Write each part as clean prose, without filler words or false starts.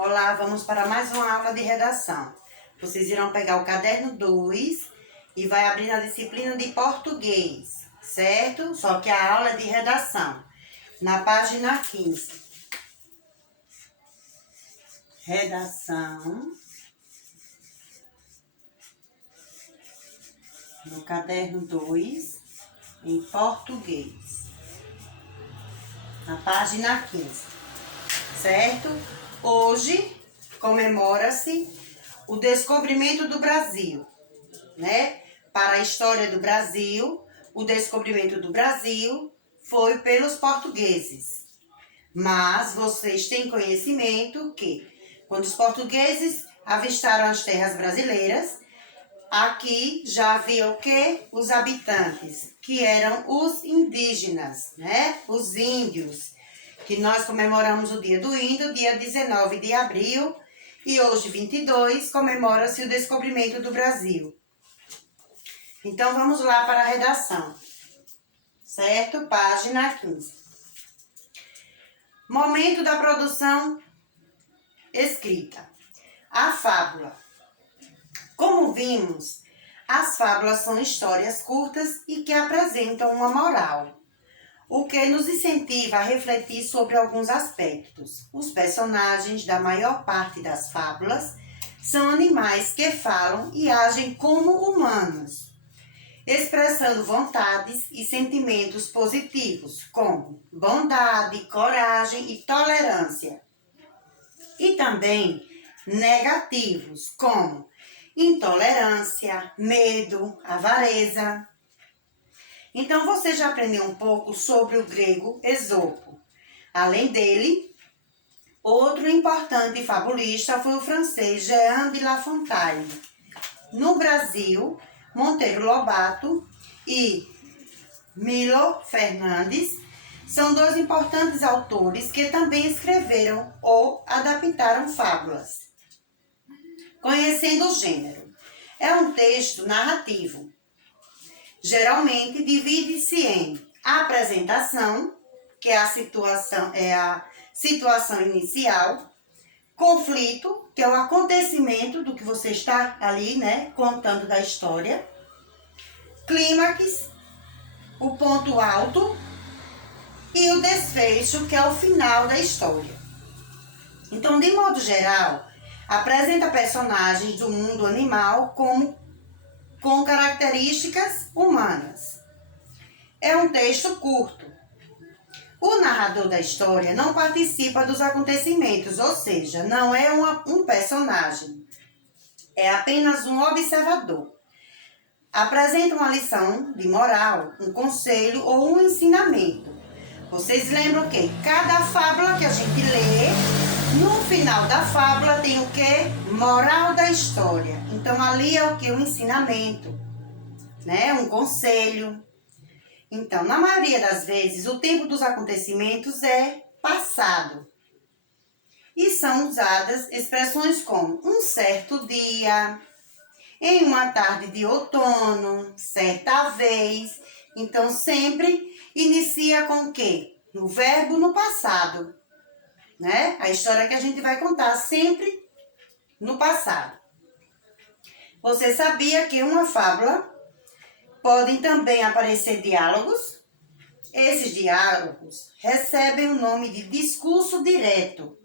Olá, vamos para mais uma aula de redação. Vocês irão pegar o caderno 2 e vai abrir na disciplina de português, certo? Só que a aula é de redação, na página 15. Redação. No caderno 2, em português, na página 15, certo? Hoje comemora-se o descobrimento do Brasil, né? Para a história do Brasil, o descobrimento do Brasil foi pelos portugueses. Mas vocês têm conhecimento que, quando os portugueses avistaram as terras brasileiras, aqui já havia o quê? Os habitantes, que eram os indígenas, né? Os índios, que nós comemoramos o dia do índio, dia 19 de abril, e hoje, 22, comemora-se o descobrimento do Brasil. Então, vamos lá para a redação, certo? Página 15. Momento da produção escrita. A fábula. Como vimos, as fábulas são histórias curtas e que apresentam uma moral, o que nos incentiva a refletir sobre alguns aspectos. Os personagens da maior parte das fábulas são animais que falam e agem como humanos, expressando vontades e sentimentos positivos, como bondade, coragem e tolerância. E também negativos, como intolerância, medo, avareza. Então, você já aprendeu um pouco sobre o grego Esopo. Além dele, outro importante fabulista foi o francês Jean de La Fontaine. No Brasil, Monteiro Lobato e Milo Fernandes são dois importantes autores que também escreveram ou adaptaram fábulas. Conhecendo o gênero. É um texto narrativo. Geralmente divide-se em apresentação, que é a situação inicial, conflito, que é o acontecimento do que você está ali, né, contando da história, clímax, o ponto alto, e o desfecho, que é o final da história. Então, de modo geral, apresenta personagens do mundo animal com características humanas. É um texto curto. O narrador da história não participa dos acontecimentos, ou seja, não é um personagem. É apenas um observador. Apresenta uma lição de moral, um conselho ou um ensinamento. Vocês lembram que cada fábula que a gente lê, no final da fábula tem o quê? Moral da história. Então, ali é o quê? Um ensinamento, né? Um conselho. Então, na maioria das vezes, o tempo dos acontecimentos é passado. E são usadas expressões como um certo dia, em uma tarde de outono, certa vez. Então, sempre inicia com o quê? No verbo no passado, né? A história que a gente vai contar sempre no passado. Você sabia que uma fábula podem também aparecer diálogos? Esses diálogos recebem o nome de discurso direto.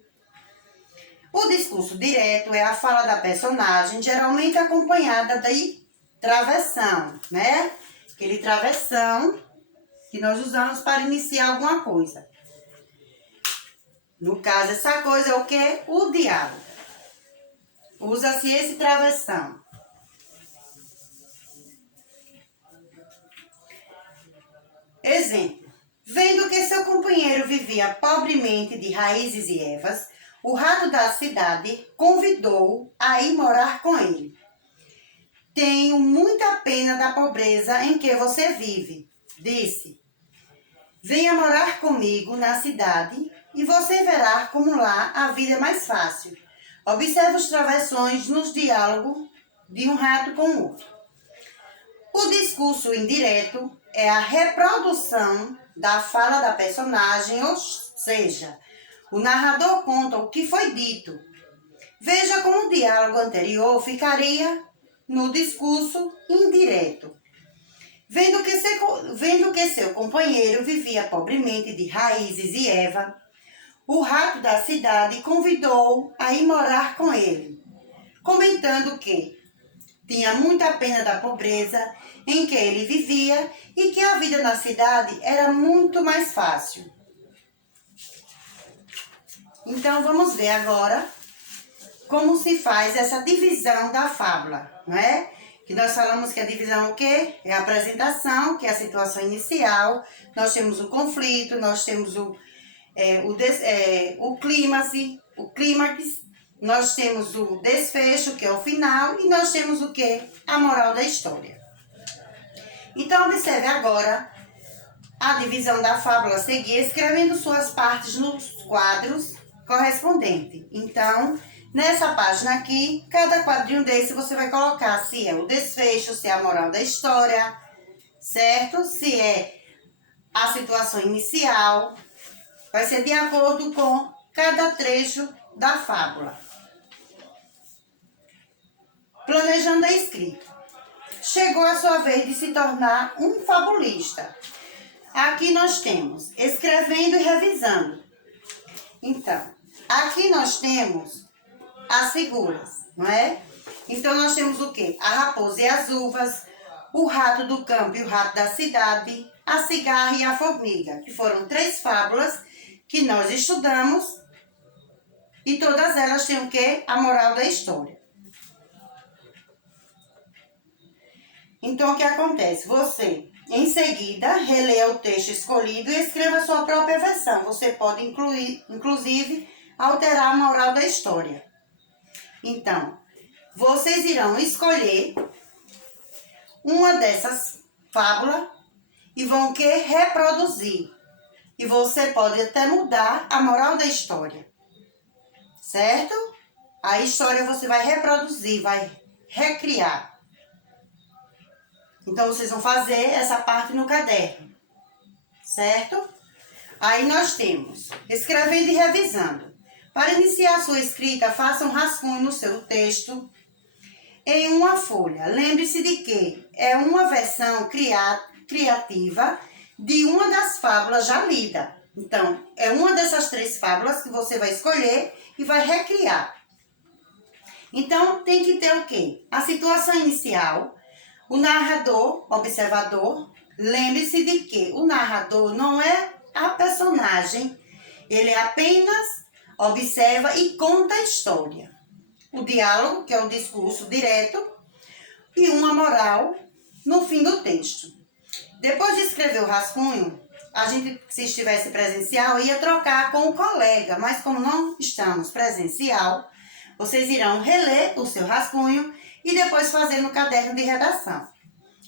O discurso direto é a fala da personagem, geralmente acompanhada de travessão, né? Aquele travessão que nós usamos para iniciar alguma coisa. No caso, essa coisa é o quê? O diálogo. Usa-se esse travessão. Exemplo. Vendo que seu companheiro vivia pobremente de raízes e ervas, o rato da cidade convidou-o a ir morar com ele. Tenho muita pena da pobreza em que você vive, disse. Venha morar comigo na cidade e você verá como lá a vida é mais fácil. Observe os travessões nos diálogos de um rato com o outro. O discurso indireto é a reprodução da fala da personagem, ou seja, o narrador conta o que foi dito, Veja como o diálogo anterior ficaria no discurso indireto. Vendo que seu companheiro vivia pobremente de raízes e erva, o rato da cidade convidou-o a ir morar com ele, comentando que tinha muita pena da pobreza em que ele vivia e que a vida na cidade era muito mais fácil. Então vamos ver agora como se faz essa divisão da fábula, não é? Que nós falamos que a divisão é o quê? É a apresentação, que é a situação inicial, nós temos o conflito, nós temos o clímax, nós temos o desfecho, que é o final, e nós temos o quê? A moral da história. Então, observe agora a divisão da fábula a seguir, escrevendo suas partes nos quadros correspondentes. Então, nessa página aqui, cada quadrinho desse você vai colocar se é o desfecho, se é a moral da história, certo? Se é a situação inicial, vai ser de acordo com cada trecho da fábula. Planejando a escrita. Chegou a sua vez de se tornar um fabulista. Aqui nós temos escrevendo e revisando. Então, aqui nós temos as figuras, não é? Então, nós temos o quê? A raposa e as uvas, o rato do campo e o rato da cidade, a cigarra e a formiga, que foram 3 fábulas que nós estudamos e todas elas têm o quê? A moral da história. Então, o que acontece? Você, em seguida, releia o texto escolhido e escreva a sua própria versão. Você pode, inclusive, alterar a moral da história. Então, vocês irão escolher uma dessas fábulas e vão reproduzir. E você pode até mudar a moral da história. Certo? A história você vai reproduzir, vai recriar. Então, vocês vão fazer essa parte no caderno, certo? Aí nós temos escrevendo e revisando. Para iniciar a sua escrita, faça um rascunho no seu texto em uma folha. Lembre-se de que é uma versão criativa de uma das fábulas já lida. Então, é uma dessas 3 fábulas que você vai escolher e vai recriar. Então, tem que ter o quê? A situação inicial. O narrador, observador, lembre-se de que o narrador não é a personagem, ele apenas observa e conta a história. O diálogo, que é o discurso direto, e uma moral no fim do texto. Depois de escrever o rascunho, a gente, se estivesse presencial, ia trocar com o colega, mas como não estamos presencial, vocês irão reler o seu rascunho e depois fazer no caderno de redação,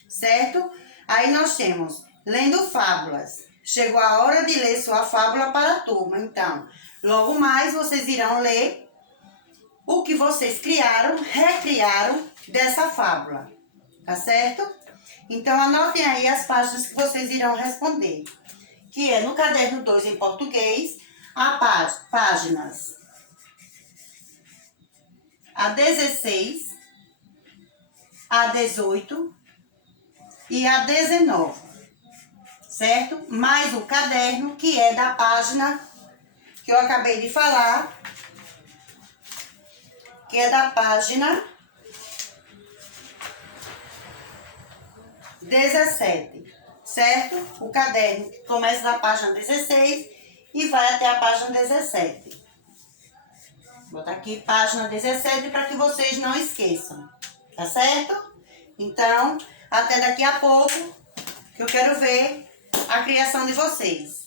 certo? Aí nós temos, lendo fábulas. Chegou a hora de ler sua fábula para a turma. Então, logo mais vocês irão ler o que vocês criaram, recriaram dessa fábula, tá certo? Então, anotem aí as páginas que vocês irão responder, que é no caderno 2 em português, páginas a 16, a 18 e a 19, certo? Mais o caderno, que é da página que eu acabei de falar, que é da página 17, certo? O caderno começa na página 16 e vai até a página 17. Vou botar aqui página 17 para que vocês não esqueçam, tá certo? Então, até daqui a pouco, que eu quero ver a criação de vocês.